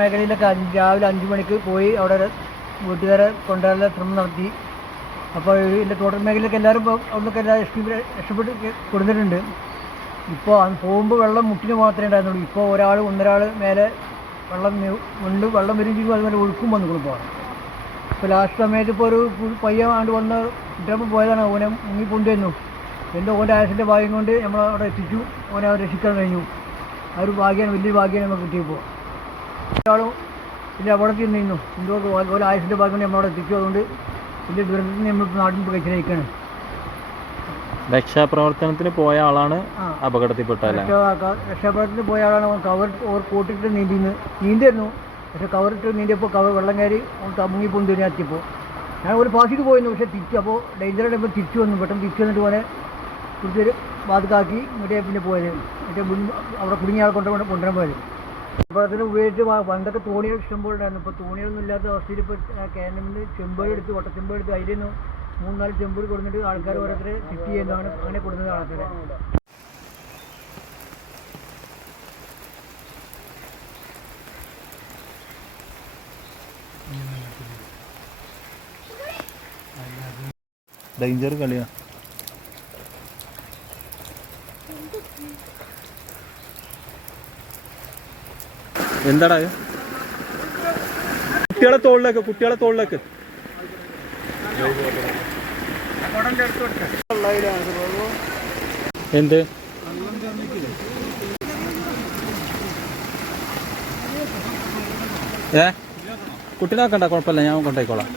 മേഖലയിലൊക്കെ രാവിലെ 5 മണിക്ക് പോയി അവിടെ വീട്ടുകാരെ കൊണ്ടുവരാനുള്ള ശ്രമം നടത്തി. അപ്പോൾ ഇതിൻ്റെ തോട്ടൽ മേഖലയിലൊക്കെ എല്ലാവരും അവിടുന്നൊക്കെ എല്ലാവരും രക്ഷപ്പെട്ട് കൊടുത്തിട്ടുണ്ട്. ഇപ്പോൾ പോകുമ്പോൾ വെള്ളം മുട്ടിന് മാത്രമേ ഉണ്ടായിരുന്നുള്ളൂ. ഇപ്പോൾ ഒന്നരാൾ മേലെ വെള്ളം വരും ചെയ്യും, അതുപോലെ ഒഴുക്കും വന്നു പോകാൻ. ഇപ്പോൾ ലാസ്റ്റ് സമയത്ത് ഇപ്പോൾ ഒരു പയ്യൻ ആണ്ട് വന്ന് കുട്ടിയപ്പോൾ പോയതാണ്. ഓനെ മുങ്ങിപ്പൊണ്ടിരുന്നു. ഓൻ്റെ ആയസിൻ്റെ ഭാഗ്യം കൊണ്ട് നമ്മളവിടെ എത്തിച്ചു. ഓനെ രക്ഷിക്കാൻ കഴിഞ്ഞു. ആ ഒരു ഭാഗ്യമാണ്, വലിയൊരു ഭാഗ്യമാണ് നമുക്ക് കിട്ടിയപ്പോൾ. ഒരാളും വലിയ അപകടത്തിൽ നിന്നു. ഓരോ ആയസിൻ്റെ ഭാഗ്യം കൊണ്ട് നമ്മളവിടെ എത്തിച്ചു. അതുകൊണ്ട് വലിയ ദുരന്തത്തിന് നമ്മൾ നാട്ടിൽ കഴിച്ചിരിക്കുകയാണ്. രക്ഷാപ്രവർത്തനത്തിന് പോയ ആളാണ് അപകടത്തിൽപ്പെട്ടത്. രക്ഷാപ്രവർത്തനത്തിന് പോയ ആളാണ്. കവർ കോട്ടിട്ട് നീന്തിയിരുന്നു. പക്ഷെ കവറിട്ട് നീന്തിയപ്പോൾ വെള്ളം കയറി മുങ്ങിപ്പോയി എത്തിയപ്പോൾ ഞാൻ ഒരു പാസിക്ക് പോയിരുന്നു. പക്ഷേ തിരിച്ചു അപ്പോൾ ഡേഞ്ചറായിട്ട് തിരിച്ചു വന്നു. പെട്ടെന്ന് തിരിച്ചു വന്നിട്ട് പോലെ കുറിച്ചൊരു ബാധക്കാക്കി മറ്റേ പിന്നെ പോയത് മറ്റേ അവിടെ കുടുങ്ങിയ ആൾ കൊണ്ടുവരാൻ പോയത്. അപ്പോഴത്തിന് ഉപയോഗിച്ച് പണ്ടൊക്കെ തോണികൾ ഇഷ്ടംപോലെ ഉണ്ടായിരുന്നു. ഇപ്പോൾ തോണികളൊന്നും ഇല്ലാത്ത അവസ്ഥയിൽ ഇപ്പോൾ ക്യാനിൽ ചെമ്പെടുത്ത് വട്ടച്ചെമ്പെടുത്ത് അതിലൊന്നും 3-4 ചെമ്പ് കൊടുത്തിട്ട് ആൾക്കാർ ഓരോരുത്തരെ ഫിറ്റ് ചെയ്യുന്നതാണ്. അങ്ങനെ കൊടുക്കുന്നത് ആൾക്കാരെ. ഡേഞ്ചർ കളിയാ. എന്താടാ കുട്ടികളെ തോളിലേക്ക് എന്ത് കുട്ടീനാക്കണ്ട, കുഴപ്പമില്ല, ഞാൻ കൊണ്ടായിക്കോളാം.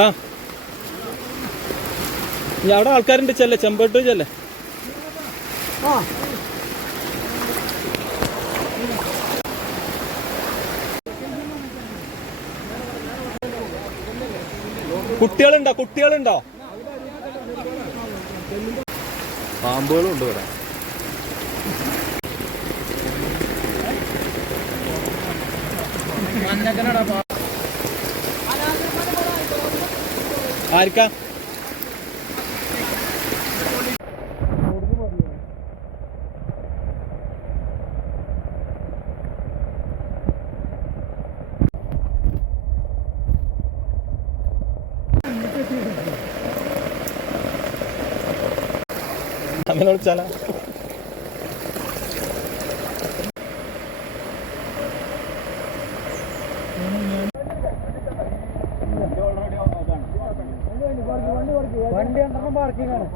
ആ അവിടെ ആൾക്കാരുണ്ട്, ചെമ്പേട്ട് ചെല്ലേ. കുട്ടികളുണ്ടോ? പാമ്പുകളും ഉണ്ട് ഇവിടെ. ആർക്കാ അങ്ങനെ വിളിച്ചാലാ? വണ്ടി ഉണ്ടെങ്കിൽ പാർക്കിംഗ് ആണ്.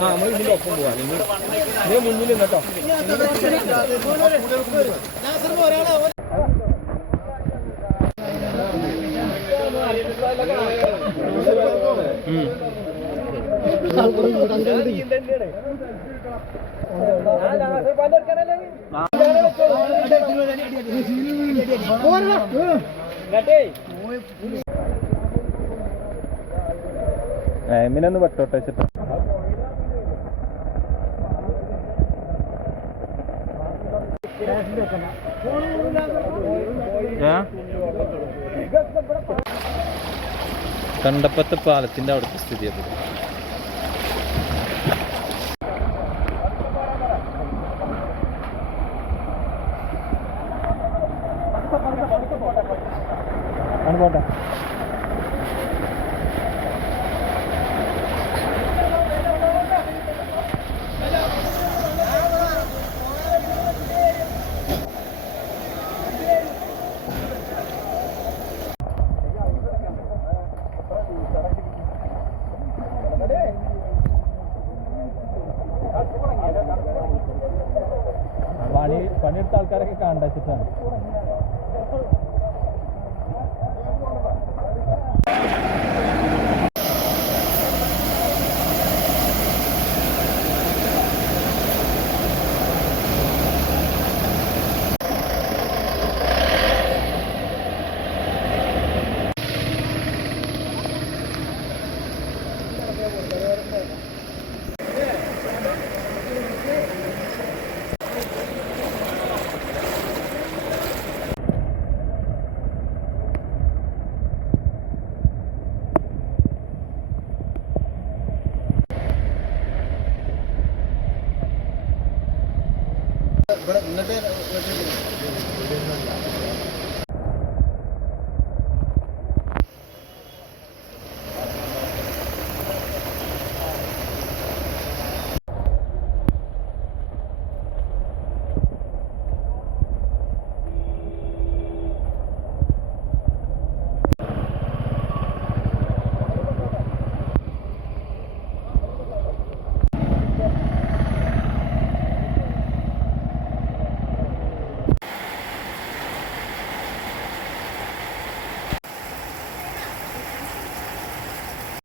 നമ്മൾ ഇതിൻ്റെ ഒപ്പം പോവാം. നിങ്ങൾ മുന്നിൽ കേട്ടോ. എമിനൊന്ന് പെട്ടോട്ടെ വെച്ചിട്ട് കണ്ടപ്പത്തെ പാലത്തിന്റെ അവിടുത്തെ സ്ഥിതി അത്. പോട്ടെ. പണിയെടുത്ത ആൾക്കാരൊക്കെ കണ്ടച്ചിട്ടാണ്. ഇവിടെ ഇങ്ങോട്ട്